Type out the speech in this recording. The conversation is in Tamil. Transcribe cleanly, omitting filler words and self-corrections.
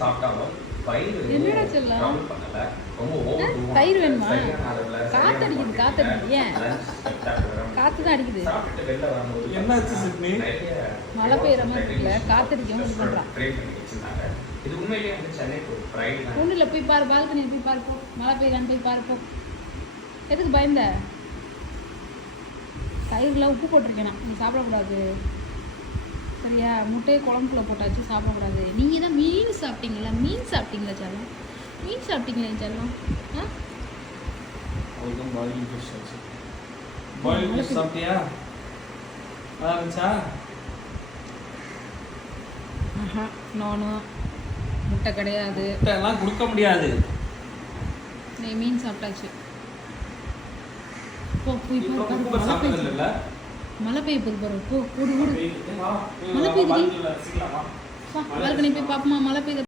சாப்பிட்டாலும் வயிறு என்னடா சொல்லலாம் ட்ரபிள் பண்ணல. ரொம்ப ஓவர் தயிர் வேணுமா? காத்தடிக்குது காத்தடிக்குது. ஏன் காத்து தான் அடிக்குது. சாப்பிட்டு வெளில வரும்போது என்னாச்சு சிட்னி? மழை பெய்யுற மாதிரி இருக்குல்ல, காத்தடிக்கும் இது பண்றான். ட்ரை பண்ணி வச்சிருந்தாங்க. இது உண்மையிலேயே வந்து சென்னைக்கு ஒரு ப்ரைட் தான். ஒன்றும் இல்லை, போய் பாரு, பால்கனியில் போய் பாரு, போ. மழை பெய்யலான்னு போய் பாரு, போ. எதுக்கு பயந்த? தயிரில் உப்பு போட்டிருக்கேன் நான், நீ சாப்பிடக்கூடாது சரியா? முட்டையை குழம்புக்குள்ள போட்டாச்சு, சாப்பிடக்கூடாது. நீங்கள் தான் மீன் சாப்பிட்டீங்களா? மீன் சாப்பிட்டீங்களா செல்லம்? மீன் சாப்பிட்டீங்களா செல்லம்? ஆ அதுதான் பாயிலிங் ஃபிஷ் ஆச்சு. பாயிலிங் ஃபிஷ் சாப்பிட்டியா? நல்லா இருந்துச்சா? ஆஹா, நோனோ முட்டை கிடையாது. முட்டையெல்லாம் கொடுக்க முடியாது. நீ மீன் சாப்பிட்டாச்சு. போ போய் இப்போ பாரு, குக்கர் மழை சாப்பிட்டது பெய்யுது. இல்லைல்ல? மழை பெய்ய போகுது பாரு, போ ஓடு ஓடு. மழை மழை பெய்யுதுடி. பெய்யுது. பால்கனி போய் பாப்போமா மழை பெய்யுது.